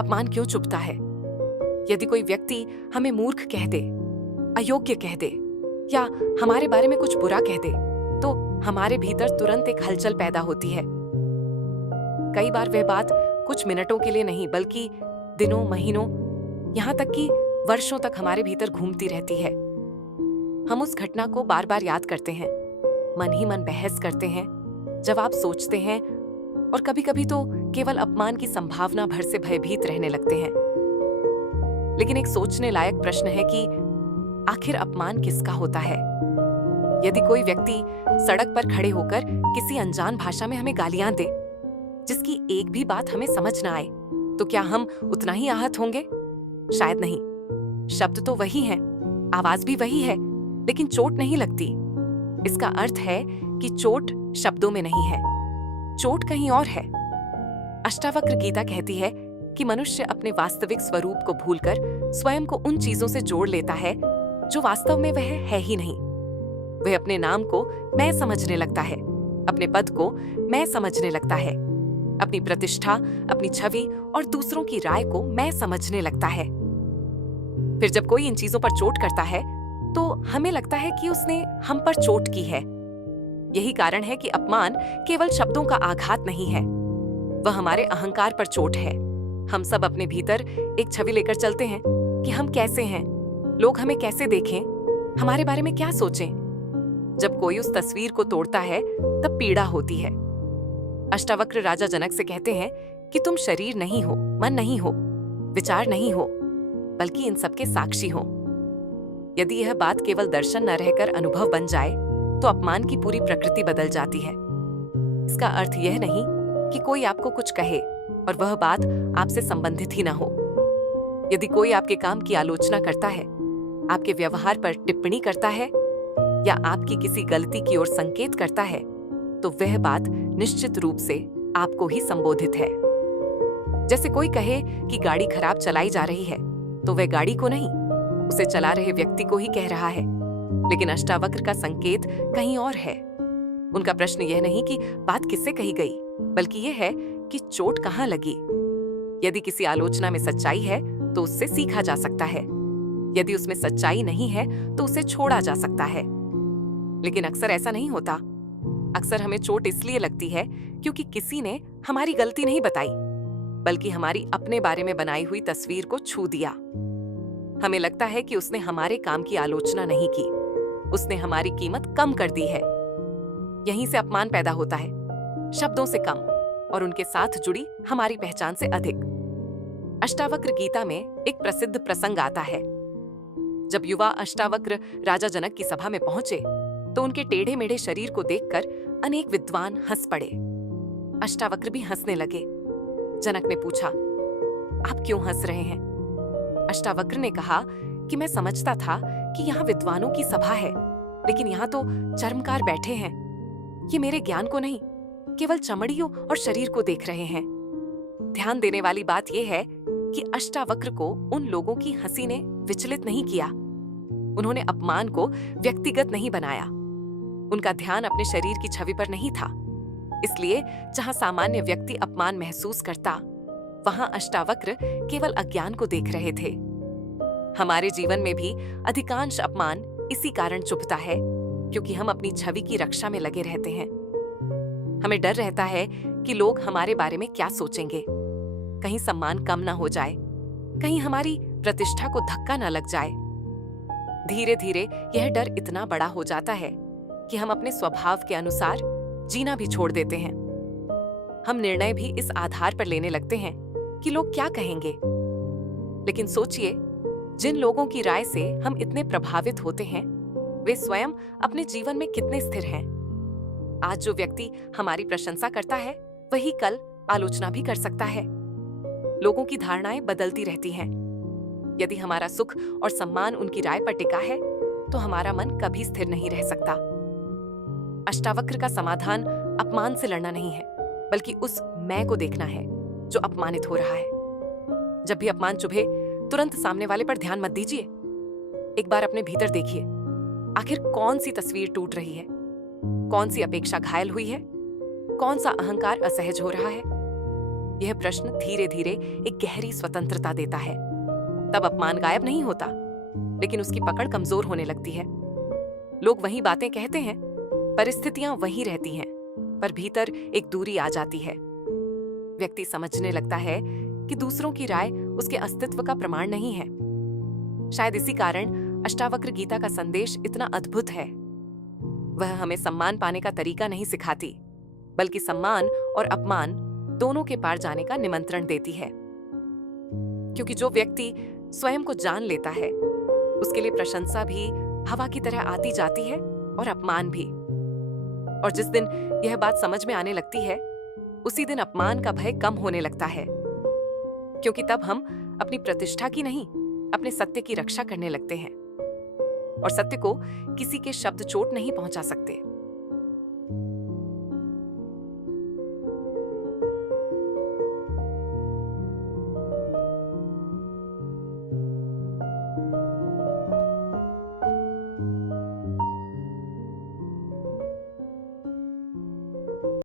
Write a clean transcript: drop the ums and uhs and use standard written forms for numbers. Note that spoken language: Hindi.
अपमान क्यों चुभता है? यदि कोई व्यक्ति हमें मूर्ख कह दे, अयोग्य कह दे या हमारे बारे में कुछ बुरा कह दे, तो हमारे भीतर तुरंत एक हलचल पैदा होती है। कई बार वह बात कुछ मिनटों के लिए नहीं, बल्कि दिनों, महीनों, यहाँ तक कि वर्षों तक हमारे भीतर घूमती रहती है। हम उस घटना को बार बार याद करते हैं, मन ही मन बहस करते हैं, जवाब सोचते हैं और कभी-कभी तो केवल अपमान की संभावना भर से भयभीत रहने लगते हैं। लेकिन एक सोचने लायक प्रश्न है कि आखिर अपमान किसका होता है? यदि कोई व्यक्ति सड़क पर खड़े होकर किसी अनजान भाषा में हमें गालियां दे, जिसकी एक भी बात हमें समझ ना आए, तो क्या हम उतना ही आहत होंगे? शायद नहीं। शब्द तो वही हैं, आवाज भी वही है, लेकिन चोट नहीं लगती। इसका अर्थ है कि चोट शब्दों में नहीं है, चोट कहीं और है। अष्टावक्र गीता कहती है कि मनुष्य अपने वास्तविक स्वरूप को भूलकर स्वयं को उन चीजों से जोड़ लेता है जो वास्तव में वह है ही नहीं। वह अपने नाम को मैं समझने लगता है, अपने पद को मैं समझने लगता है, अपनी प्रतिष्ठा, अपनी छवि और दूसरों की राय को मैं समझने लगता है। फिर जब कोई इन चीजों पर चोट करता है, तो हमें लगता है कि उसने हम पर चोट की है। यही कारण है कि अपमान केवल शब्दों का आघात नहीं है, वह हमारे अहंकार पर चोट है। हम सब अपने भीतर एक छवि लेकर चलते हैं कि हम कैसे हैं, लोग हमें कैसे देखें, हमारे बारे में क्या सोचें। जब कोई उस तस्वीर को तोड़ता है, तब पीड़ा होती है। अष्टावक्र राजा जनक से कहते हैं कि तुम शरीर नहीं हो, मन नहीं हो, विचार नहीं हो, बल्कि इन सब के साक्षी हो। यदि यह बात केवल दर्शन न रहकर अनुभव बन जाए, तो अपमान की पूरी प्रकृति बदल जाती है। इसका अर्थ यह नहीं कि कोई आपको कुछ कहे और वह बात आपसे संबंधित ही ना हो। यदि कोई आपके काम की आलोचना करता है, आपके व्यवहार पर टिप्पणी करता है या आपकी किसी गलती की ओर संकेत करता है, तो वह बात निश्चित रूप से आपको ही संबोधित है। जैसे कोई कहे कि गाड़ी खराब चलाई जा रही है, तो वह गाड़ी को नहीं, उसे चला रहे व्यक्ति को ही कह रहा है। लेकिन अष्टावक्र का संकेत कहीं और है। उनका प्रश्न यह नहीं कि बात किससे कही गई, बल्कि यह है कि चोट कहाँ लगी। यदि किसी आलोचना में सच्चाई है, तो उससे सीखा जा सकता है। यदि उसमें सच्चाई नहीं है, तो उसे छोड़ा जा सकता है। लेकिन अक्सर ऐसा नहीं होता। अक्सर हमें चोट इसलिए लगती है क्योंकि किसी ने हमारी गलती नहीं बताई, बल्कि हमारी अपने बारे में बनाई हुई तस्वीर को छू दिया। हमें लगता है कि उसने हमारे काम की आलोचना नहीं की, उसने हमारी कीमत कम कर दी है। यहीं से अपमान पैदा होता है, शब्दों से कम और उनके साथ जुड़ी हमारी पहचान से अधिक। अष्टावक्र गीता में एक प्रसिद्ध प्रसंग आता है। जब युवा अष्टावक्र राजा जनक की सभा में पहुंचे, तो उनके टेढ़े मेढ़े शरीर को देखकर अनेक विद्वान हंस पड़े। अष्टावक्र भी हंसने लगे। जनक ने पूछा, आप क्यों हंस रहे हैं? अष्टावक्र ने कहा कि मैं समझता था कि यहाँ विद्वानों की सभा है, लेकिन यहाँ तो चर्मकार बैठे हैं। ये मेरे ज्ञान को नहीं, केवल चमड़ियों और शरीर को देख रहे हैं। ध्यान देने वाली बात यह है कि अष्टावक्र को उन लोगों की हंसी ने विचलित नहीं किया। उन्होंने अपमान को व्यक्तिगत नहीं बनाया। उनका ध्यान अपने शरीर की छवि पर नहीं था। इसलिए जहां सामान्य व्यक्ति अपमान महसूस करता, वहां अष्टावक्र केवल अज्ञान को देख रहे थे। हमारे जीवन में भी अधिकांश अपमान इसी कारण चुभता है, क्योंकि हम अपनी छवि की रक्षा में लगे रहते हैं। हमें डर रहता है कि लोग हमारे बारे में क्या सोचेंगे, कहीं सम्मान कम ना हो जाए, कहीं हमारी प्रतिष्ठा को धक्का न लग जाए। धीरे धीरे यह डर इतना बड़ा हो जाता है कि हम अपने स्वभाव के अनुसार जीना भी छोड़ देते हैं। हम निर्णय भी इस आधार पर लेने लगते हैं कि लोग क्या कहेंगे। लेकिन सोचिए, जिन लोगों की राय से हम इतने प्रभावित होते हैं, वे स्वयं अपने जीवन में कितने स्थिर हैं। आज जो व्यक्ति हमारी प्रशंसा करता है, वही कल आलोचना भी कर सकता है। लोगों की धारणाएं बदलती रहती हैं। यदि हमारा सुख और सम्मान उनकी राय पर टिका है, तो हमारा मन कभी स्थिर नहीं रह सकता। अष्टावक्र का समाधान अपमान से लड़ना नहीं है, बल्कि उस मैं को देखना है जो अपमानित हो रहा है। जब भी अपमान चुभे, तुरंत सामने वाले पर ध्यान मत दीजिए। एक बार अपने भीतर देखिए, आखिर कौन सी तस्वीर टूट रही है, कौन सी अपेक्षा घायल हुई है, कौन सा अहंकार असहज हो रहा है। यह प्रश्न धीरे धीरे एक गहरी स्वतंत्रता देता है। तब अपमान गायब नहीं होता, लेकिन उसकी पकड़ कमजोर होने लगती है। लोग वही बातें कहते हैं, परिस्थितियां वही रहती हैं, पर भीतर एक दूरी आ जाती है। व्यक्ति समझने लगता है कि दूसरों की राय उसके अस्तित्व का प्रमाण नहीं है। शायद इसी कारण अष्टावक्र गीता का संदेश इतना अद्भुत है। वह हमें सम्मान पाने का तरीका नहीं सिखाती, बल्कि सम्मान और अपमान दोनों के पार जाने का निमंत्रण देती है। क्योंकि जो व्यक्ति स्वयं को जान लेता है, उसके लिए प्रशंसा भी हवा की तरह आती जाती है और अपमान भी। और जिस दिन यह बात समझ में आने लगती है, उसी दिन अपमान का भय कम होने लगता है। क्योंकि तब हम अपनी प्रतिष्ठा की नहीं, अपने सत्य की रक्षा करने लगते हैं। और सत्य को किसी के शब्द चोट नहीं पहुंचा सकते।